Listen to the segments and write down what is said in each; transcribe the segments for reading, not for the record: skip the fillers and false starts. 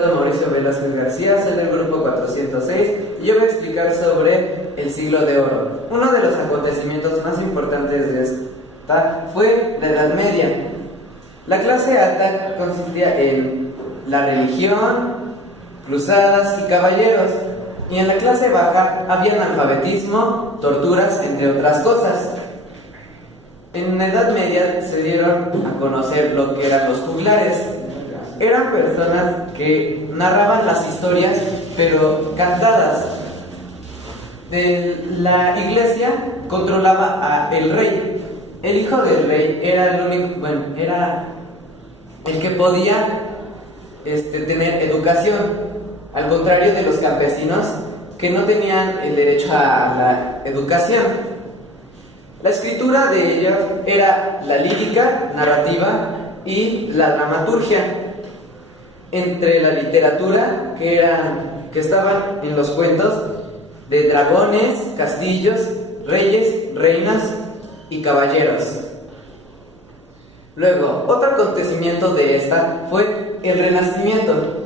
Mauricio Velázquez García, soy del grupo 406 y yo voy a explicar sobre el siglo de oro. Uno de los acontecimientos más importantes de esta fue la Edad Media. La clase alta consistía en la religión, cruzadas y caballeros, y en la clase baja había analfabetismo, torturas, entre otras cosas. En la Edad Media se dieron a conocer lo que eran los juglares. Eran personas que narraban las historias, pero cantadas. La iglesia controlaba al rey. El hijo del rey era el único, era el que podía tener educación, al contrario de los campesinos que no tenían el derecho a la educación. La escritura de ellos era la lírica, narrativa y la dramaturgia. Entre la literatura, que estaban en los cuentos de dragones, castillos, reyes, reinas y caballeros. Luego, otro acontecimiento de esta fue el Renacimiento,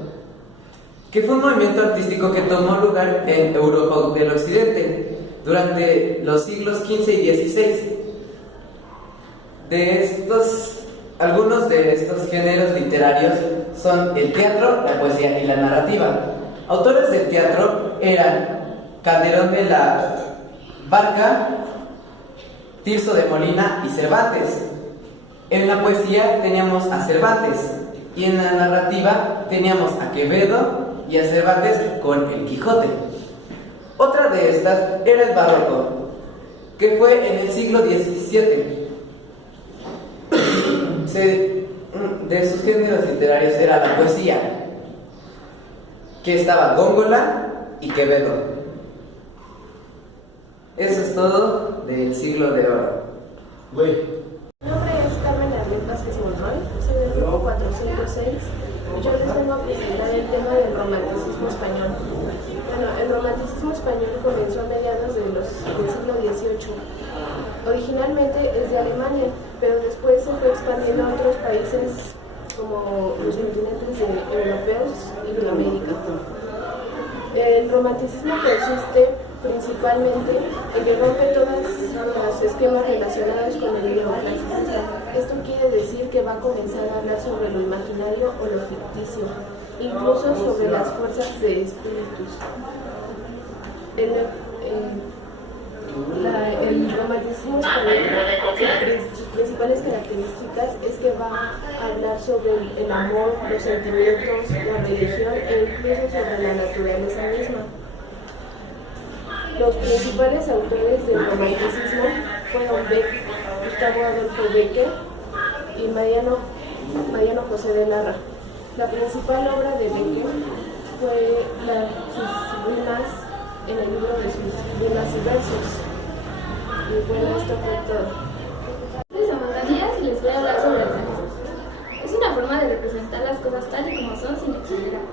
que fue un movimiento artístico que tomó lugar en Europa del Occidente durante los siglos XV y XVI. Algunos de estos géneros literarios son el teatro, la poesía y la narrativa. Autores del teatro eran Calderón de la Barca, Tirso de Molina y Cervantes. En la poesía teníamos a Cervantes y en la narrativa teníamos a Quevedo y a Cervantes con El Quijote. Otra de estas era el barroco, que fue en el siglo XVII. De sus géneros literarios era la poesía, que estaba Góngora y Quevedo. Eso es todo del siglo de oro. Mi nombre es Carmen Ariel Vázquez Monroy, soy del grupo 406 y yo les vengo a presentar el tema del romanticismo español. Bueno, el romanticismo español comenzó a mediados del siglo XVIII. Originalmente es de Alemania, pero después se fue expandiendo a otros países como los continentes europeos y de América. El romanticismo consiste principalmente en que rompe todos los esquemas relacionados con el neoclasicismo. Esto quiere decir que va a comenzar a hablar sobre lo imaginario o lo ficticio, incluso sobre las fuerzas de espíritus. El romanticismo español, sus principales características es que va a hablar sobre el amor, los sentimientos, la religión e incluso sobre la naturaleza misma. Los principales autores del romanticismo fueron Gustavo Adolfo Bécquer y Mariano José de Larra. La principal obra de Bécquer fue sus rimas en el libro de sus rimas y versos. Y bueno, esto fue todo. Soy Samantha Díaz y les voy a hablar sobre el realismo. Es una forma de representar las cosas tal y como son sin exagerar.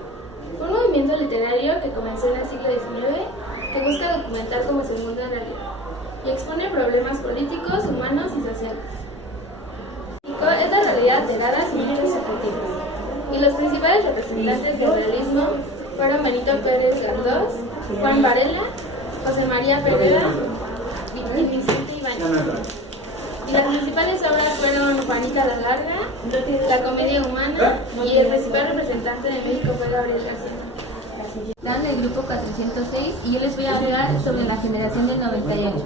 Fue un movimiento literario que comenzó en el siglo XIX que busca documentar cómo es el mundo en realidad y expone problemas políticos, humanos y sociales. Es la realidad alterada sin hechos objetivos. Y los principales representantes del realismo fueron Benito Pérez Galdós, Juan Varela, José María Pereda y Vicente Ibáñez. Y las principales obras fueron Juanita la Larga, La Comedia Humana y el principal representante de México fue Gabriel García. Están del grupo 406 y yo les voy a hablar sobre la generación del 98.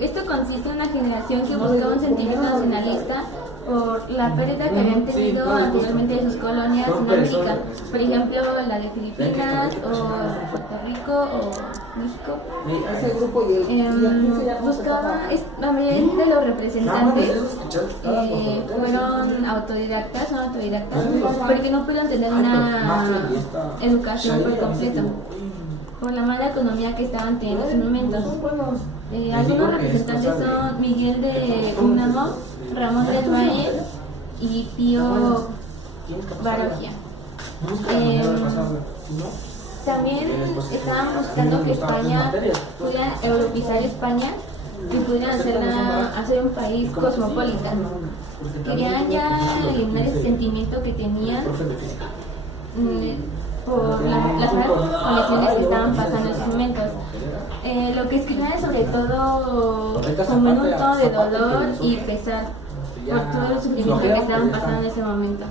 Esto consiste en una generación que buscaba un sentimiento nacionalista por la pérdida que habían tenido anteriormente de sus colonias en América, por ejemplo la de Filipinas o Puerto Rico o México. La mayoría de los representantes fueron autodidactas porque no pudieron tener una educación por completo por la mala economía que estaban teniendo en ese momento. Algunos representantes son Miguel de Unamuno, Ramón del Valle y Pío Baroja. También estaban buscando que España pudiera europeizar España y pudieran hacer un país cosmopolita. Querían ya eliminar ese sentimiento que tenían por las condiciones que estaban pasando en esos momentos. Lo que escribían es sobre todo como en un tono de dolor y pesar por todo el sufrimiento que estaban pasando en ese momento.